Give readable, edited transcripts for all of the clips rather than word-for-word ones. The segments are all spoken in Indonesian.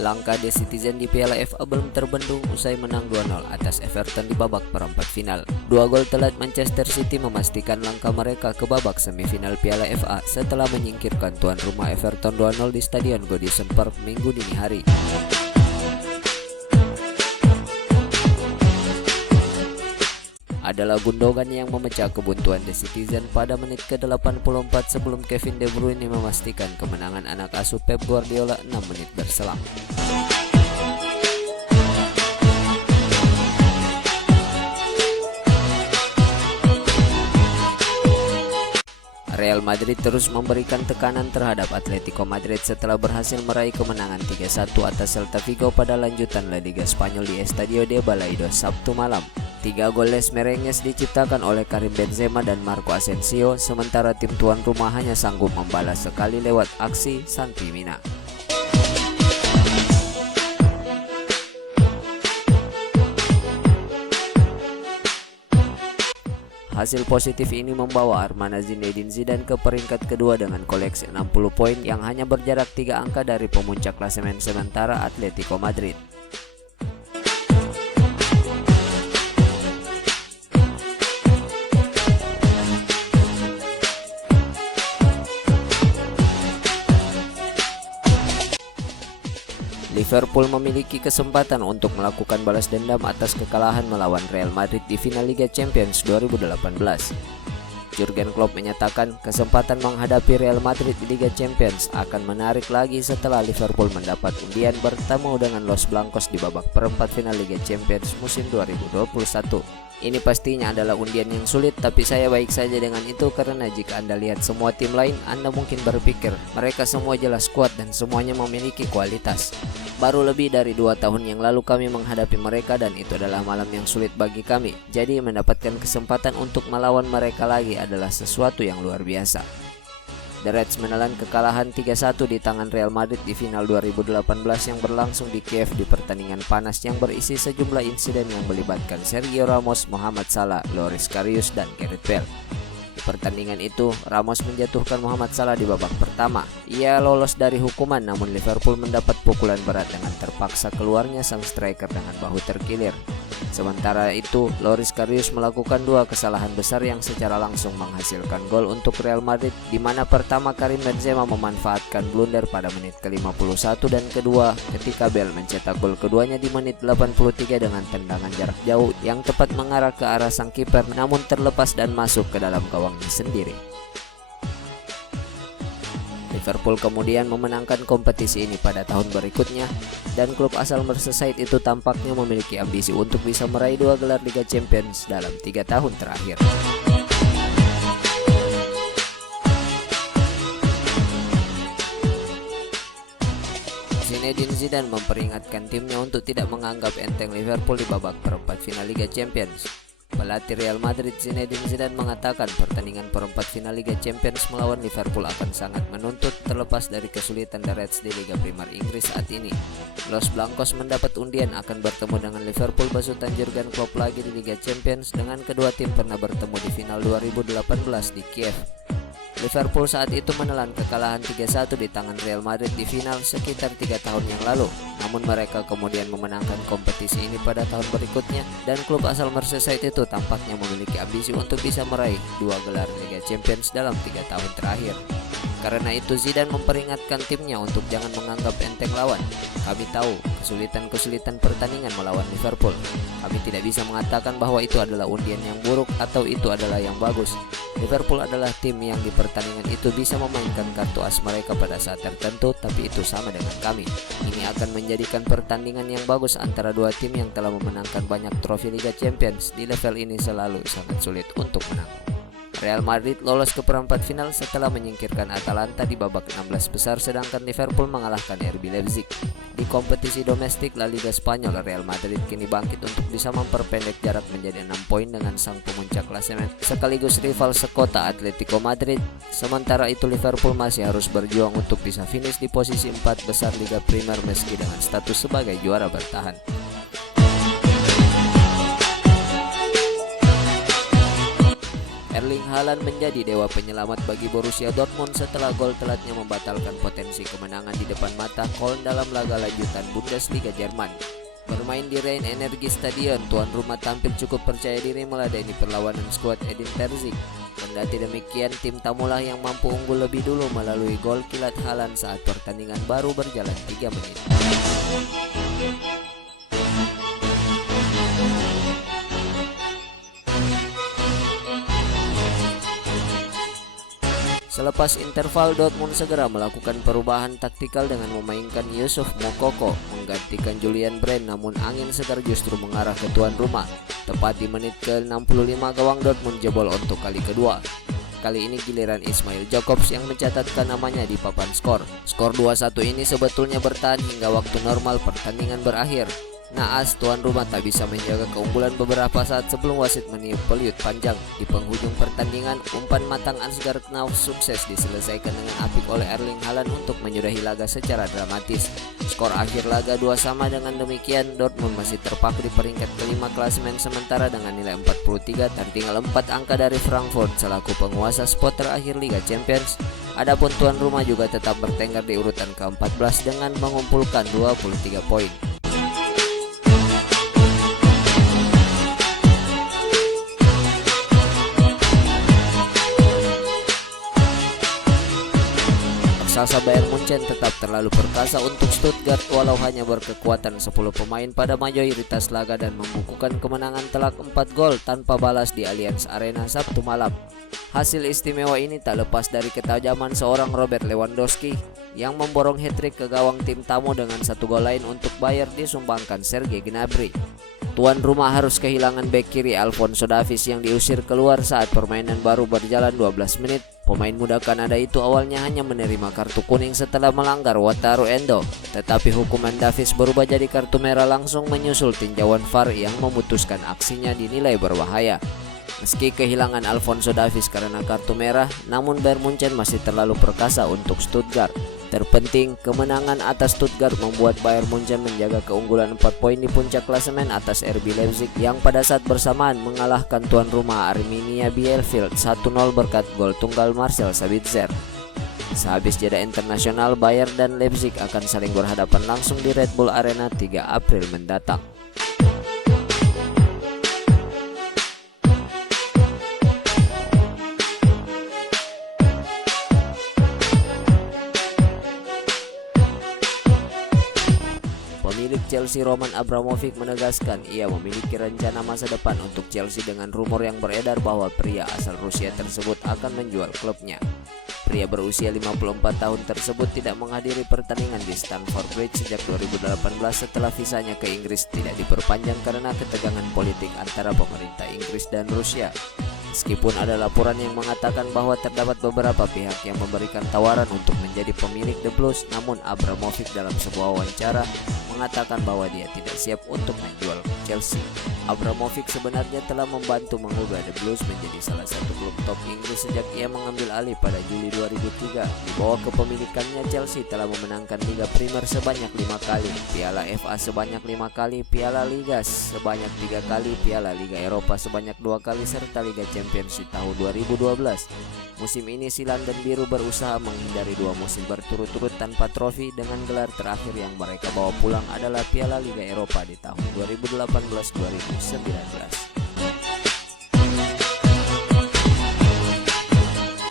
Langkah The Citizen di Piala FA belum terbendung usai menang 2-0 atas Everton di babak perempat final. 2 gol telat Manchester City memastikan langkah mereka ke babak semifinal Piala FA setelah menyingkirkan tuan rumah Everton 2-0 di Stadion Goodison Park Minggu dini hari. Adalah Gundogan yang memecah kebuntuan The Citizen pada menit ke-84 sebelum Kevin De Bruyne memastikan kemenangan anak asuh Pep Guardiola 6 menit berselang. Real Madrid terus memberikan tekanan terhadap Atletico Madrid setelah berhasil meraih kemenangan 3-1 atas Celta Vigo pada lanjutan La Liga Spanyol di Estadio de Balaidos Sabtu malam. 3 gol Les Merengues diciptakan oleh Karim Benzema dan Marco Asensio, sementara tim tuan rumah hanya sanggup membalas sekali lewat aksi Santi Mina. Hasil positif ini membawa Armada Zinedine Zidane ke peringkat kedua dengan koleksi 60 poin yang hanya berjarak 3 angka dari pemuncak klasemen sementara Atletico Madrid. Liverpool memiliki kesempatan untuk melakukan balas dendam atas kekalahan melawan Real Madrid di final Liga Champions 2018. Jurgen Klopp menyatakan kesempatan menghadapi Real Madrid di Liga Champions akan menarik lagi setelah Liverpool mendapat undian bertemu dengan Los Blancos di babak perempat final Liga Champions musim 2021. Ini pastinya adalah undian yang sulit, tapi saya baik saja dengan itu karena jika Anda lihat semua tim lain, Anda mungkin berpikir mereka semua jelas kuat dan semuanya memiliki kualitas. Baru lebih dari 2 tahun yang lalu kami menghadapi mereka dan itu adalah malam yang sulit bagi kami. Jadi mendapatkan kesempatan untuk melawan mereka lagi adalah sesuatu yang luar biasa. The Reds menelan kekalahan 3-1 di tangan Real Madrid di final 2018 yang berlangsung di Kiev di pertandingan panas yang berisi sejumlah insiden yang melibatkan Sergio Ramos, Mohamed Salah, Loris Karius, dan Gareth Bale. Di pertandingan itu, Ramos menjatuhkan Mohamed Salah di babak pertama. Ia lolos dari hukuman, namun Liverpool mendapat pukulan berat dengan terpaksa keluarnya sang striker dengan bahu terkilir. Sementara itu, Loris Karius melakukan 2 kesalahan besar yang secara langsung menghasilkan gol untuk Real Madrid, di mana pertama Karim Benzema memanfaatkan blunder pada menit ke-51 dan kedua ketika Bale mencetak gol keduanya di menit 83 dengan tendangan jarak jauh yang tepat mengarah ke arah sang kiper namun terlepas dan masuk ke dalam gawangnya sendiri. Liverpool kemudian memenangkan kompetisi ini pada tahun berikutnya dan klub asal Merseyside itu tampaknya memiliki ambisi untuk bisa meraih 2 gelar Liga Champions dalam 3 tahun terakhir. Zinedine Zidane memperingatkan timnya untuk tidak menganggap enteng Liverpool di babak perempat final Liga Champions. Pelatih Real Madrid Zinedine Zidane mengatakan pertandingan perempat final Liga Champions melawan Liverpool akan sangat menuntut terlepas dari kesulitan The Reds di Liga Primer Inggris saat ini. Los Blancos mendapat undian akan bertemu dengan Liverpool besutan Jurgen Klopp lagi di Liga Champions dengan kedua tim pernah bertemu di final 2018 di Kiev. Liverpool saat itu menelan kekalahan 3-1 di tangan Real Madrid di final sekitar 3 tahun yang lalu. Namun mereka kemudian memenangkan kompetisi ini pada tahun berikutnya dan klub asal Merseyside itu tampaknya memiliki ambisi untuk bisa meraih 2 gelar Liga Champions dalam 3 tahun terakhir. Karena itu Zidane memperingatkan timnya untuk jangan menganggap enteng lawan. Kami tahu kesulitan-kesulitan pertandingan melawan Liverpool. Kami tidak bisa mengatakan bahwa itu adalah undian yang buruk atau itu adalah yang bagus. Liverpool adalah tim yang di pertandingan itu bisa memainkan kartu as mereka pada saat tertentu, tapi itu sama dengan kami. Ini akan menjadikan pertandingan yang bagus antara dua tim yang telah memenangkan banyak trofi Liga Champions. Di level ini selalu sangat sulit untuk menang. Real Madrid lolos ke perempat final setelah menyingkirkan Atalanta di babak 16 besar, sedangkan Liverpool mengalahkan RB Leipzig. Di kompetisi domestik La Liga Spanyol, Real Madrid kini bangkit untuk bisa memperpendek jarak menjadi 6 poin dengan sang pemuncak klasemen sekaligus rival sekota Atletico Madrid. Sementara itu Liverpool masih harus berjuang untuk bisa finish di posisi 4 besar Liga Primer meski dengan status sebagai juara bertahan. Erling Haaland menjadi dewa penyelamat bagi Borussia Dortmund setelah gol telatnya membatalkan potensi kemenangan di depan mata Köln dalam laga lanjutan Bundesliga Jerman. Bermain di Rhein-Energie Stadion, tuan rumah tampil cukup percaya diri meladeni perlawanan skuad Edin Terzic. Kendati demikian, tim tamulah yang mampu unggul lebih dulu melalui gol kilat Haaland saat pertandingan baru berjalan 3 menit. Selepas interval, Dortmund segera melakukan perubahan taktikal dengan memainkan Yusuf Moukoko menggantikan Julian Brandt, namun angin segar justru mengarah ke tuan rumah. Tepat di menit ke-65 gawang Dortmund jebol untuk kali kedua. Kali ini giliran Ismail Jakobs yang mencatatkan namanya di papan skor. Skor 2-1 ini sebetulnya bertahan hingga waktu normal pertandingan berakhir. Naas, tuan rumah tak bisa menjaga keunggulan beberapa saat sebelum wasit meniup peluit panjang. Di penghujung pertandingan, umpan matang Ansgar Knauf sukses diselesaikan dengan apik oleh Erling Haaland untuk menyudahi laga secara dramatis. Skor akhir laga 2-2. Dengan demikian, Dortmund masih terpaku di peringkat kelima klasemen sementara dengan nilai 43, tertinggal 4 angka dari Frankfurt selaku penguasa spot terakhir Liga Champions. Adapun tuan rumah juga tetap bertengger di urutan ke-14 dengan mengumpulkan 23 poin. Raksasa Bayern Munchen tetap terlalu perkasa untuk Stuttgart walau hanya berkekuatan 10 pemain pada mayoritas laga dan membukukan kemenangan telak 4 gol tanpa balas di Allianz Arena Sabtu malam. Hasil istimewa ini tak lepas dari ketajaman seorang Robert Lewandowski yang memborong hat-trick ke gawang tim tamu dengan 1 gol lain untuk Bayern disumbangkan Serge Gnabry. Tuan rumah harus kehilangan bek kiri Alphonso Davies yang diusir keluar saat permainan baru berjalan 12 menit. Pemain muda Kanada itu awalnya hanya menerima kartu kuning setelah melanggar Wataru Endo, tetapi hukuman Davies berubah jadi kartu merah langsung menyusul tinjauan VAR yang memutuskan aksinya dinilai berbahaya. Meski kehilangan Alphonso Davies karena kartu merah, namun Bayern Munchen masih terlalu perkasa untuk Stuttgart. Terpenting, kemenangan atas Stuttgart membuat Bayern Munchen menjaga keunggulan 4 poin di puncak klasemen atas RB Leipzig yang pada saat bersamaan mengalahkan tuan rumah Arminia Bielefeld 1-0 berkat gol tunggal Marcel Sabitzer. Sehabis jeda internasional, Bayern dan Leipzig akan saling berhadapan langsung di Red Bull Arena 3 April mendatang. Pemilik Chelsea Roman Abramovich menegaskan ia memiliki rencana masa depan untuk Chelsea dengan rumor yang beredar bahwa pria asal Rusia tersebut akan menjual klubnya. Pria berusia 54 tahun tersebut tidak menghadiri pertandingan di Stamford Bridge sejak 2018 setelah visanya ke Inggris tidak diperpanjang karena ketegangan politik antara pemerintah Inggris dan Rusia. Meskipun ada laporan yang mengatakan bahwa terdapat beberapa pihak yang memberikan tawaran untuk menjadi pemilik The Blues, namun Abramovich dalam sebuah wawancara mengatakan bahwa dia tidak siap untuk menjual Chelsea. Abramovich sebenarnya telah membantu mengubah The Blues menjadi salah satu klub top Inggris sejak ia mengambil alih pada Juli 2003. Di bawah kepemilikannya, Chelsea telah memenangkan Liga Premier sebanyak 5 kali, Piala FA sebanyak 5 kali, Piala Liga sebanyak 3 kali, Piala Liga Eropa sebanyak 2 kali, serta Liga Champions di tahun 2012. Musim ini si London Biru berusaha menghindari 2 musim berturut-turut tanpa trofi dengan gelar terakhir yang mereka bawa pulang adalah Piala Liga Eropa di tahun 2018-2019.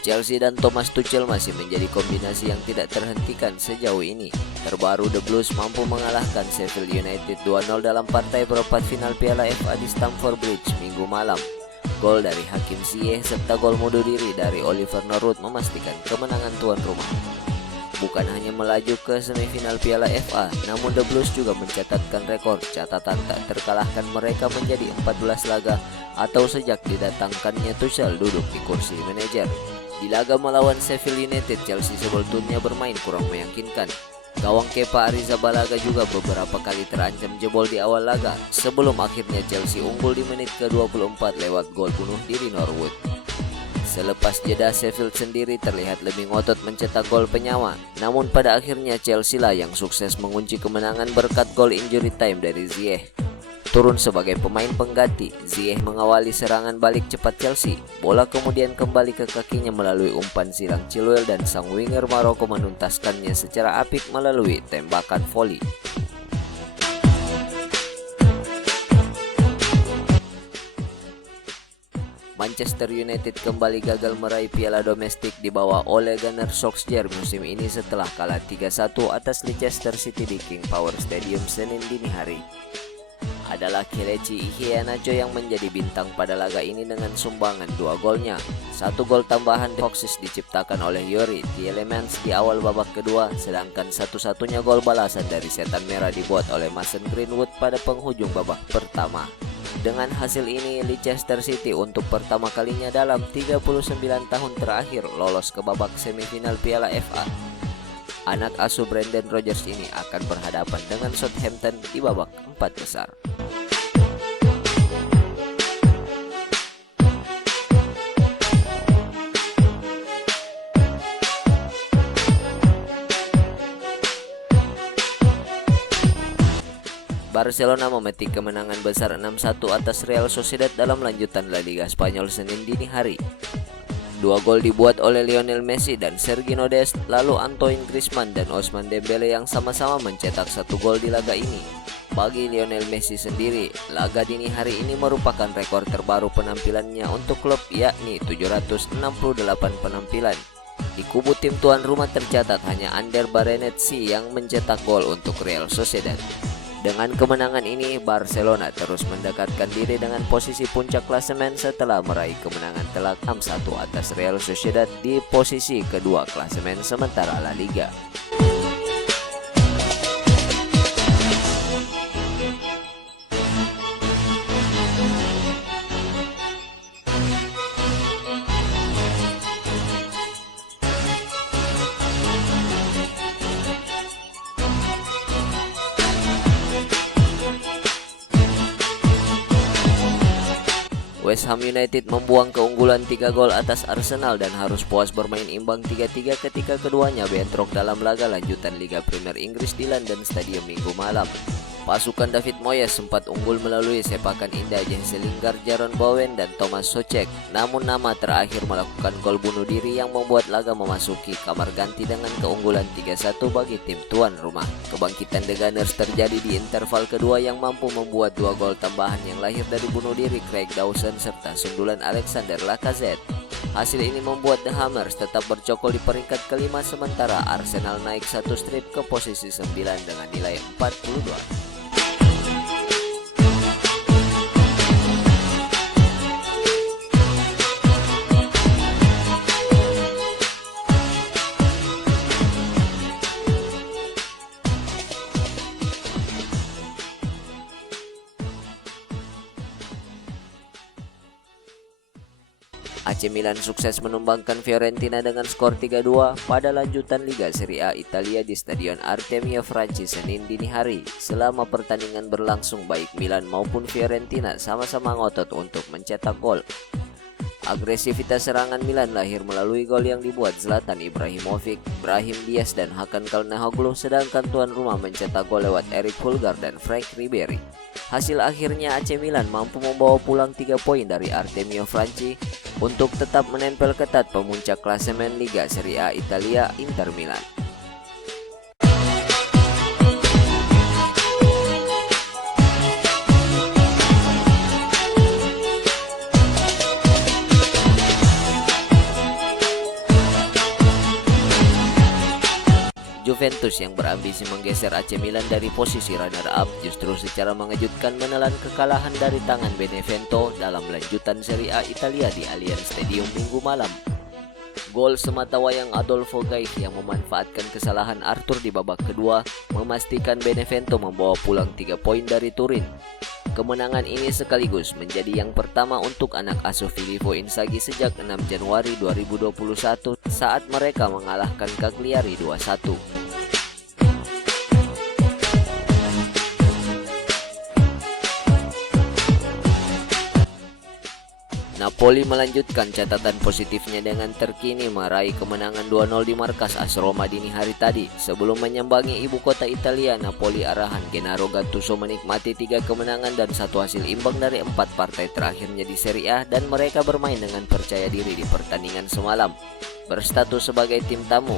Chelsea dan Thomas Tuchel masih menjadi kombinasi yang tidak terhentikan sejauh ini. Terbaru, The Blues mampu mengalahkan Sheffield United 2-0 dalam partai perempat final Piala FA di Stamford Bridge Minggu malam. Gol dari Hakim Ziyech serta gol bunuh diri dari Oliver Norwood memastikan kemenangan tuan rumah. Bukan hanya melaju ke semifinal Piala FA, namun The Blues juga mencatatkan rekor catatan tak terkalahkan mereka menjadi 14 laga atau sejak didatangkannya Tuchel duduk di kursi manajer. Di laga melawan Sheffield United, Chelsea sebetulnya bermain kurang meyakinkan. Gawang Kepa Arrizabalaga juga beberapa kali terancam jebol di awal laga, sebelum akhirnya Chelsea unggul di menit ke-24 lewat gol bunuh diri Norwood. Selepas jeda, Sheffield sendiri terlihat lebih ngotot mencetak gol penyawa, namun pada akhirnya Chelsea lah yang sukses mengunci kemenangan berkat gol injury time dari Ziyech. turun sebagai pemain pengganti. Ziyech mengawali serangan balik cepat Chelsea. Bola kemudian kembali ke kakinya melalui umpan silang Chilwell dan sang winger Maroko menuntaskannya secara apik melalui tembakan voli. Manchester United kembali gagal meraih piala domestik di bawah Ole Gunnar Solskjaer musim ini setelah kalah 3-1 atas Leicester City di King Power Stadium Senin dini hari. Adalah Kelechi Iheanacho yang menjadi bintang pada laga ini dengan sumbangan 2 golnya. 1 gol tambahan Foxes diciptakan oleh Youri Tielemans di awal babak kedua, sedangkan satu-satunya gol balasan dari setan merah dibuat oleh Mason Greenwood pada penghujung babak pertama. Dengan hasil ini, Leicester City untuk pertama kalinya dalam 39 tahun terakhir lolos ke babak semifinal Piala FA. Anak asuh Brendan Rodgers ini akan berhadapan dengan Southampton di babak 4 besar. Barcelona memetik kemenangan besar 6-1 atas Real Sociedad dalam lanjutan La Liga Spanyol Senin dini hari. 2 gol dibuat oleh Lionel Messi dan Sergio Dest, lalu Antoine Griezmann dan Ousmane Dembele yang sama-sama mencetak 1 gol di laga ini. Bagi Lionel Messi sendiri, laga dini hari ini merupakan rekor terbaru penampilannya untuk klub, yakni 768 penampilan. Di kubu tim tuan rumah tercatat hanya Ander Barenetsi yang mencetak gol untuk Real Sociedad. Dengan kemenangan ini, Barcelona terus mendekatkan diri dengan posisi puncak klasemen setelah meraih kemenangan telak 6-1 atas Real Sociedad di posisi kedua klasemen sementara La Liga. West Ham United membuang keunggulan 3 gol atas Arsenal dan harus puas bermain imbang 3-3 ketika keduanya bentrok dalam laga lanjutan Liga Premier Inggris di London Stadium Minggu malam. Pasukan David Moyes sempat unggul melalui sepakan indah Jesse Lingard, Jarrod Bowen, dan Thomas Soucek. Namun nama terakhir melakukan gol bunuh diri yang membuat laga memasuki kamar ganti dengan keunggulan 3-1 bagi tim tuan rumah. Kebangkitan The Gunners terjadi di interval kedua yang mampu membuat 2 gol tambahan yang lahir dari bunuh diri Craig Dawson serta sundulan Alexander Lacazette. Hasil ini membuat The Hammers tetap bercokol di peringkat kelima sementara Arsenal naik 1 strip ke posisi 9 dengan nilai 42. AC Milan sukses menumbangkan Fiorentina dengan skor 3-2 pada lanjutan Liga Serie A Italia di Stadion Artemio Franchi Senin dini hari. Selama pertandingan berlangsung, baik Milan maupun Fiorentina sama-sama ngotot untuk mencetak gol. Agresivitas serangan Milan lahir melalui gol yang dibuat Zlatan Ibrahimovic, Brahim Diaz, dan Hakan Calhanoglu, sedangkan tuan rumah mencetak gol lewat Eric Pulgar dan Frank Ribery. Hasil akhirnya AC Milan mampu membawa pulang 3 poin dari Artemio Franchi untuk tetap menempel ketat pemuncak klasemen Liga Serie A Italia, Inter Milan. Juventus yang berambisi menggeser AC Milan dari posisi runner-up justru secara mengejutkan menelan kekalahan dari tangan Benevento dalam lanjutan Serie A Italia di Allianz Stadium Minggu malam. Gol sematawayang Adolfo Gaich yang memanfaatkan kesalahan Arthur di babak kedua memastikan Benevento membawa pulang 3 poin dari Turin. Kemenangan ini sekaligus menjadi yang pertama untuk anak asuh Filippo Inzaghi sejak 6 Januari 2021 saat mereka mengalahkan Cagliari 2-1. Napoli melanjutkan catatan positifnya dengan terkini meraih kemenangan 2-0 di markas AS Roma dini hari tadi. Sebelum menyambangi ibu kota Italia, Napoli arahan Gennaro Gattuso menikmati 3 kemenangan dan 1 hasil imbang dari 4 partai terakhirnya di Serie A, dan mereka bermain dengan percaya diri di pertandingan semalam. Berstatus sebagai tim tamu,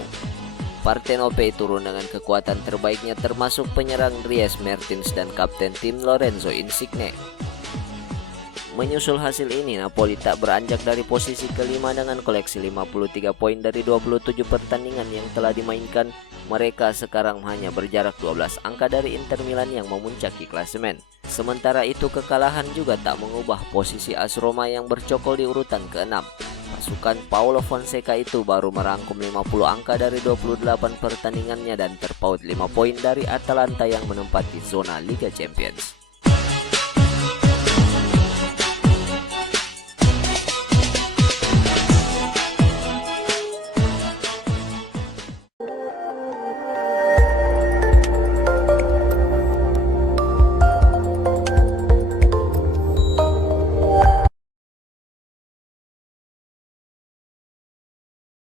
Partenope turun dengan kekuatan terbaiknya, termasuk penyerang Dries Mertens dan kapten tim Lorenzo Insigne. Menyusul hasil ini, Napoli tak beranjak dari posisi kelima dengan koleksi 53 poin dari 27 pertandingan yang telah dimainkan. Mereka sekarang hanya berjarak 12 angka dari Inter Milan yang memuncaki klasemen. Sementara itu, kekalahan juga tak mengubah posisi AS Roma yang bercokol di urutan ke-6. Pasukan Paulo Fonseca itu baru merangkum 50 angka dari 28 pertandingannya dan terpaut 5 poin dari Atalanta yang menempati zona Liga Champions.